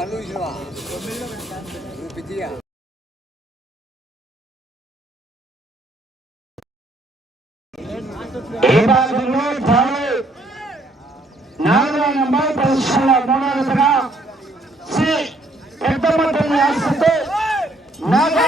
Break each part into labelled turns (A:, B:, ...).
A: పళ్ళు చూసినవా నువ్వు పిచ్చిగా
B: ఈ భాగంలో తాను నాలుగో నంబర్ ప్రదర్శనలో మూడవదిగా శ్రీ పెద్దమ్మ తల్లి ఆశతో నాగా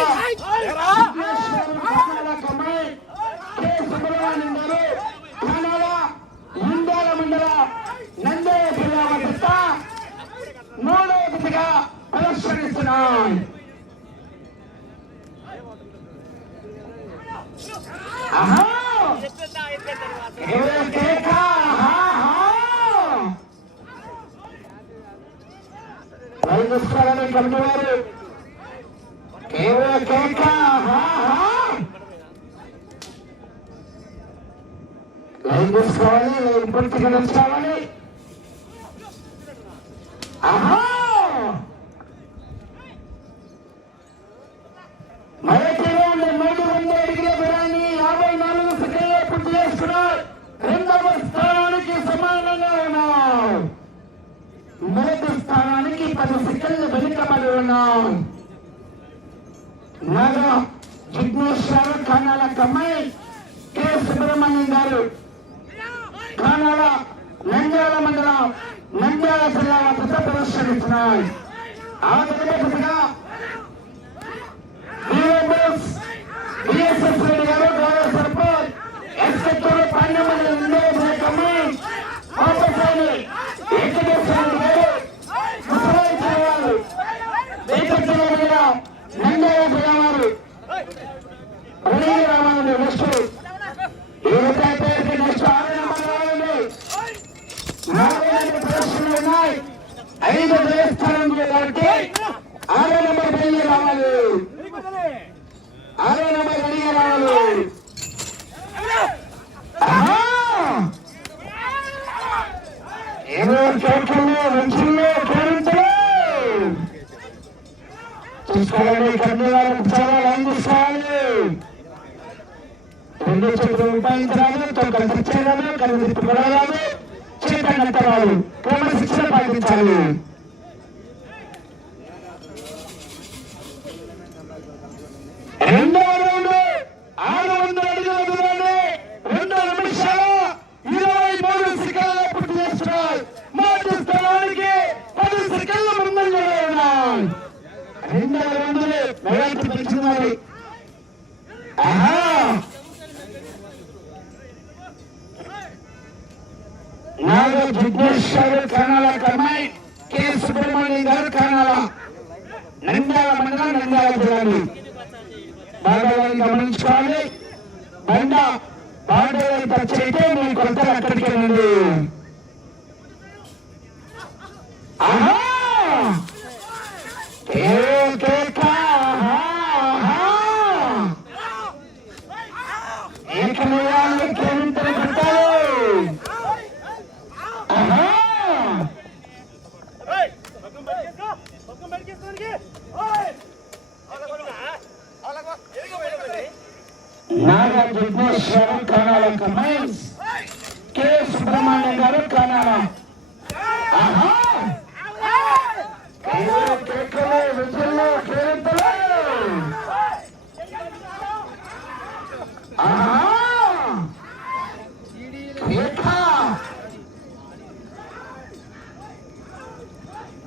B: ప్రదర్శనిస్తున్నాయి ఆహా! ఎవరో కేక ఆహా కేక లైన్ తీసుకోవాలి లైన్ పూర్తిగా ఆహా మొదటిలో ఉన్న మూడు వందల అడుగుల దూరాన్ని యాభై నాలుగు సెకండ్లు పూర్తి చేసుకున్నారు రెండవ స్థానానికి సమానంగా ఉన్నారు మొదటి స్థానానికి పది సెకండ్లు వెనుకబడి ఉన్నాం నాగ జిగ్నేశ్వర కానాల కమ్మాయి కె సుబ్రహ్మణ్యం గారు కానాల నంద్యాల మండలం నంద్యాల జిల్లా వద్ద ప్రదర్శనిస్తున్నాయి ఆ తదుపరిగా బిఎంఎస్ బిఎస్ఎస్ రెడ్డి గారు గౌరవ సర్పంచ్ ఎస్కెత్తూరు పాండ్యమల్లి ఇండియా కమ్మాయి ఆపసాని వెంకటేశ్వర రెడ్డి గారు ముసలాయి చేయాలి దేశంలో మీద నంద్యాల జిల్లా వారు రెడీ రావాలండి నెక్స్ట్ ఈ రూపాయి పేరుకి నెక్స్ట్ ఆరు నెంబర్ రావాలండి నాలుగు నెంబర్ ప్రదర్శనలు ఉన్నాయి ఐదు దేవస్థానం కాబట్టి ఆరో నెంబర్ పైన రావాలి. ఆరో నెంబర్ రెడీగా రావాలి. ఆహా! ఎవరో చోట్లలో వెంచుల్లో చూసుకోవాలి కన్యవాళ్ళకి చాలా అందిస్తాయి. రెండు చేతులు ఉపాయించరాదు తెచ్చేరాదు కళ్ళు తిప్పుకోరాదు క్రమశిక్షణ పాటించాలి రెండవ రౌండ్ ఆరు వందల అడుగుల దూరాన్ని రెండు నిమిషాల ఇరవై మూడు సెకండ్ల పూర్తి చేస్తున్నాయి మొదటి స్థానానికి పది సెకండ్ల ముందంజలో ఉన్నాయి రెండవ రౌండ్ వెనక్కి తెచ్చుకున్నారు ఆహా జిగ్నేశ్వర్ కనాల కమ్మాయి? కె. సుబ్రహ్మణ్యం గారు కనాల నంద్యాల మండలం నంద్యాల జిల్లాని. బాగా గమనించుకోవాలి. బండ బార్డర్ టచ్ అయితే మీ కొలతలు అక్కడికి వెళ్ళండి. ఆహా!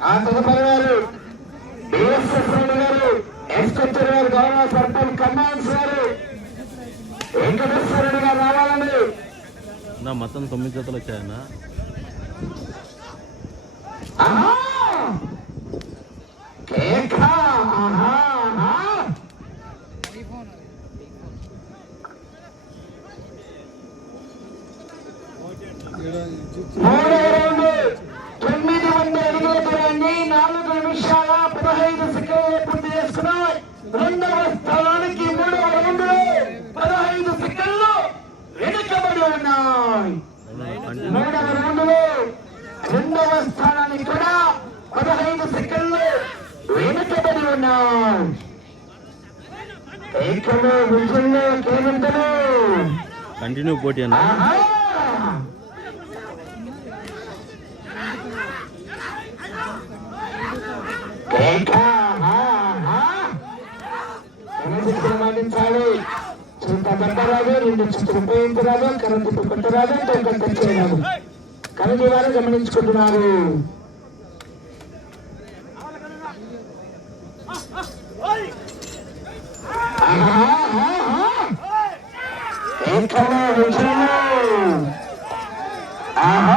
B: ఆ తదుపరి వారు గారు ఎస్కొత్తూరు గారు గౌరవ సర్పంచ్ కమాండ్స్ గారు వెంకటేశ్వర గారు రావాలండి
C: నా మొత్తం తొమ్మిది జతలు వచ్చాయన్నా.
B: రౌండ్ తొమ్మిది వందల అడుగుల దూరాన్ని నాలుగు నిమిషాల పదహైదు సెకండ్లు పూర్తి చేసుకున్నాయి రెండవ స్థానానికి మూడవ రౌండ్లో పదహైదు సెకండ్లు వెనుకబడి ఉన్నాయి. మూడవ రౌండ్. లో రెండవ స్థానానికి కూడా పదహైదు సెకండ్లు వెనుకబడి ఉన్నాయి
C: కంటిన్యూ పోటీ అన్న.
B: ఆహా! చింత పెట్టరాదు రెండు చుట్టూ ఉపయోగించరాదు కరెంట్ కరెంటు కొట్టరాదు టోకన్ తెచ్చేయరాదు కరెంటు వారు గమనించుకుంటున్నారు ఆహా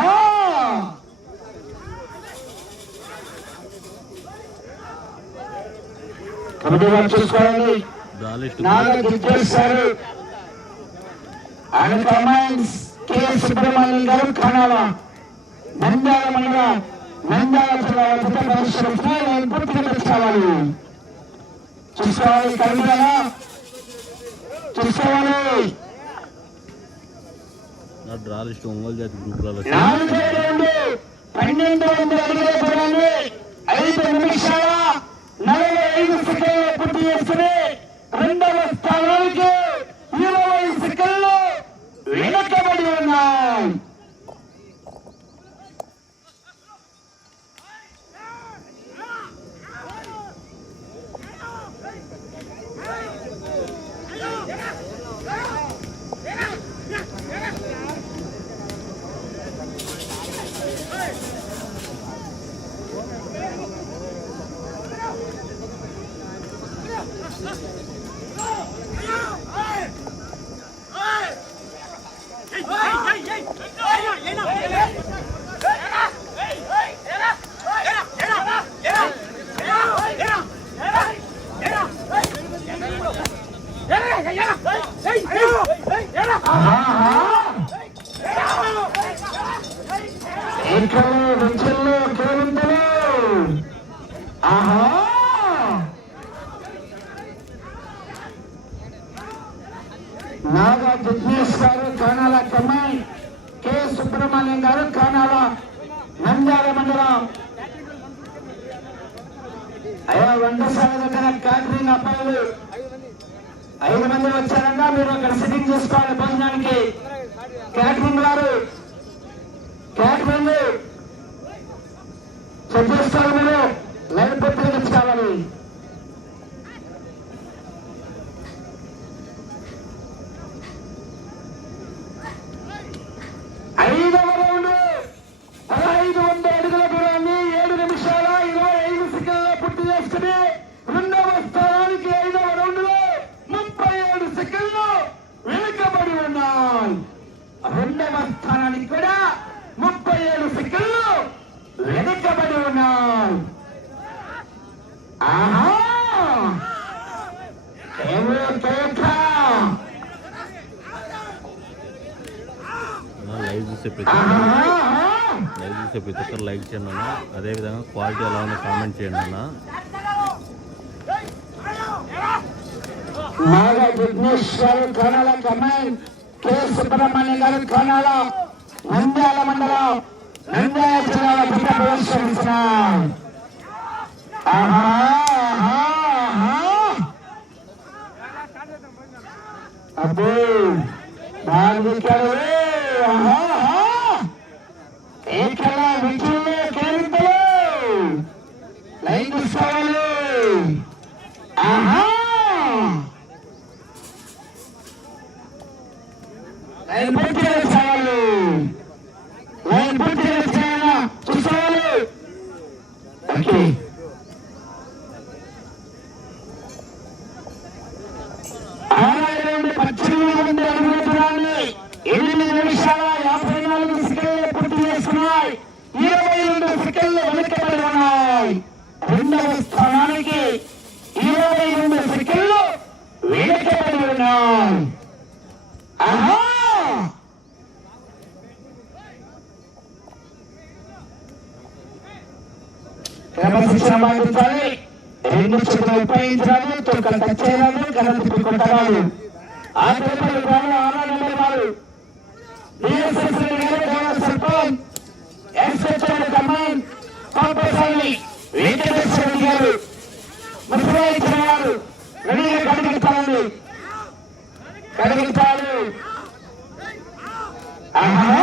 B: వారు చూసుకోవాలి నాగ గిరిజేశారు ఆయన కమాండ్స్ కె. సుబ్రహ్మణ్యం గారు ఖానాల నంద్యాల మండల నంద్యాల జిల్లా పూర్తిగా చూసుకోవాలి చూసుకోవాలి.
C: ఒంగోలు జాతి గ్రూపులలో
B: పన్నెండు వందల ఐదు నిమిషాల నలభై ఐదు తీసుకుని రెండవ స్థానానికి ఇరవై సెకండ్లు వెనుకబడి ఉన్నాయి. 好好。వచ్చారంట అక్కడ సిట్టింగ్ చేసుకోవాలి భోజనానికి. క్యాటరింగ్ గారు. క్యాటరింగ్ చెక్ చేసుకోవాలి మీరు లైన్ పూర్తిగా తెచ్చుకోవాలి ఐదవ రౌండ్ పదహైదు వందల అడుగుల దూరాన్ని ఏడు నిమిషాల ఇరవై ఐదు సెకండ్ల పూర్తి చేసుకుని రెండవ స్థానానికి ఐదవ రౌండ్లో ముప్పై ఏడు సెకండ్లు వెనుకబడి ఉన్నాయి రెండవ స్థానానికి కూడా ముప్పై ఏడు సెకండ్లు వెనుకబడి ఉన్నాయి. ఆహా! ఏమో కేక
C: లైవ్ చూసే ప్రతి
B: ఆహా!
C: లైవ్ చూసే ప్రతి ఒక్కరు లైక్ చేయండి అన్న. అదేవిధంగా క్వాలిటీ ఎలా ఉందో కామెంట్ చేయండి అన్న.
B: నాగ కమాండ్ కె. సుబ్రహ్మణ్యం గారు కనాల నంద్యాల మండలం నంద్యాల జిల్లా వద్ద ప్రవేశిస్తున్నారు అబ్బో నాలుగు కలవే ఆహా, ఆహా. విజయంలో కేరింతలు? లైన్ తీసుకోవాలి ఆహా లైన్ పూర్తిగా చేయాలి లైన్ పూర్తిగా చేయాలా చూసుకోవాలి ఓకే అరవై రెండు పద్దెనిమిది వందల అడుగుల దూరాన్ని ఎనిమిది నిమిషాల యాభై నాలుగు సెకండ్లు పూర్తి చేసుకున్నాయి ఇరవై రెండు సెకండ్లు వెనుకబడి ఉన్నాయి రెండవ స్థానానికి ఇరవై రెండు సెకండ్లు వెనుకబడి ఉన్నాయి ఆహా సంపాదించాలి. రెండు చేతులు ఉపయోగించాలి తొక్కలు టచ్ చేయాలి కళ్ళు తిప్పి కొట్టరాదు ఆ పేపర్ గ్రామ ఆరా నెంబర్ వెంకటేశ్వర గారు. వారు కడిగించాలండి కడిగించాలి ఆహా.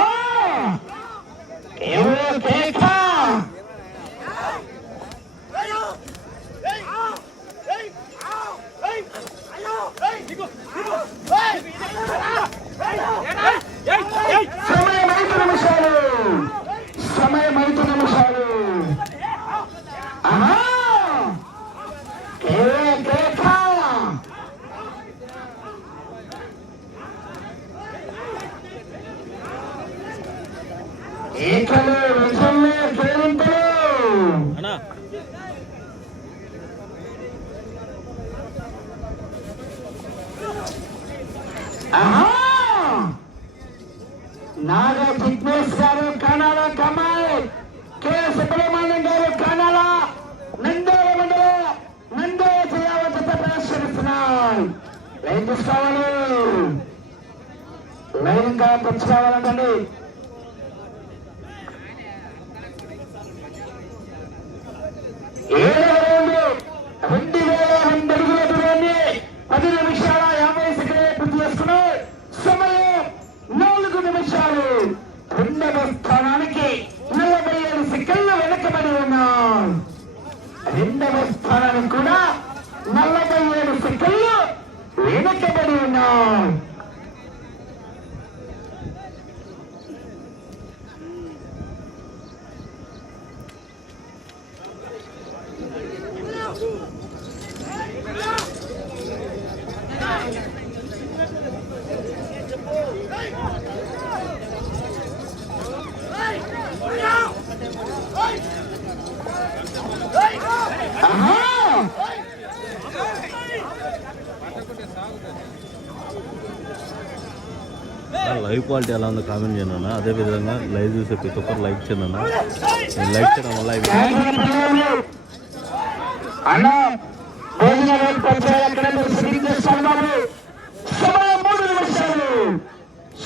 B: ఈకలు రుజులు కేరింపులు నాగా జిగ్నేష్ గారు కనాల కమాల్. కె. సుబ్రహ్మణ్యం గారు కనాల నందోల మండల నందోల జిల్లా వద్ద ప్రదర్శిస్తున్నాం లైన్ తీసుకోవాలి. లైన్గా తెచ్చుకోవాలంటే ఏడవ రౌండ్ రెండు వేల రెండు అడుగుల దూరాన్ని పది నిమిషాల యాభై సెకండ్లు పూర్తి చేసుకున్నాయి సమయం నాలుగు నిమిషాలు రెండవ స్థానానికి నలభై ఏడు సెకండ్లు వెనకబడి ఉన్నాం. రెండవ స్థానానికి కూడా నలభై ఏడు సెకండ్లు వెనకబడి ఉన్నాం ఆహా!
C: లైవ్ క్వాలిటీ ఎలా ఉందో కామెంట్ చేయండి అన్న. అదేవిధంగా లైవ్ చూసే ప్రతి ఒక్కరు లైక్ చేయండి అన్న. నేను లైక్ చేయడం వల్ల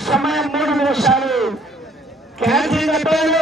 B: సమయం మూడు నిమిషాలు. సమయం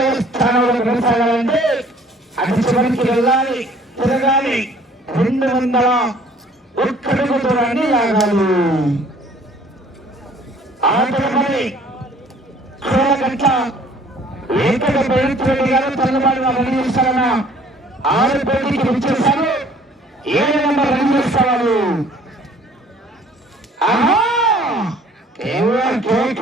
B: రెండవ స్థానంలో కొనసాగాలంటే అది చివరికి వెళ్ళాలి తిరగాలి. రెండు వందల ఒక్కడుగు దూరాన్ని లాగాలి. ఆ తదుపరి కూరగట్ల వెంకట పవిత్రుడి గారు తల్లిబాటు రన్ చేస్తారన్న ఆరు పోటీకి విచ్చేశారు. ఏడు నెంబర్ రన్ చేస్తారు కేవలం కేక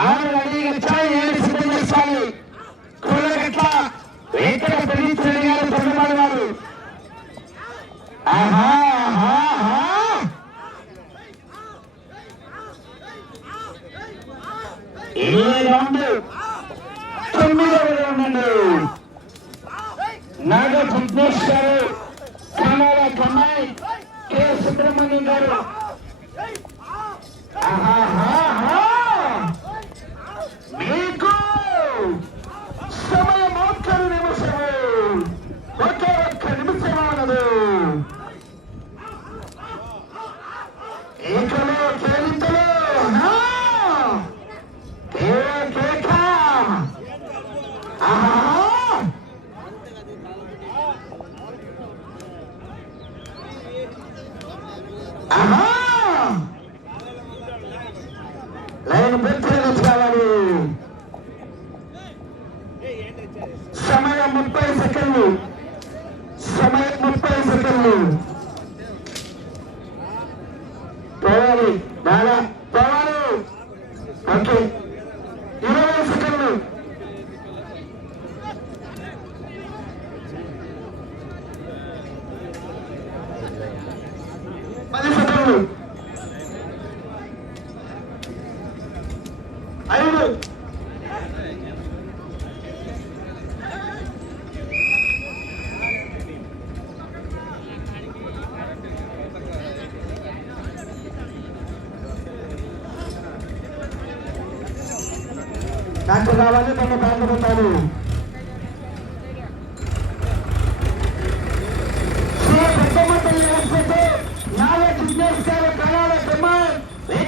B: ఆరు రెడీగా వచ్చాయి ఏడు సిద్ధం చేసుకోవాలి? కూలగట్ల వెంకట పవిత్రుడి గారు. తల్లిబాటు వారు ఆహా. ఏ రౌండ్ తొమ్మిదవ రౌండ్ నాగ జిగ్నేష్ గారు కన్నాల కన్నాయ్ కె సుబ్రహ్మణ్యం గారు. ఆహాహాహా. ఆహా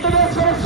B: International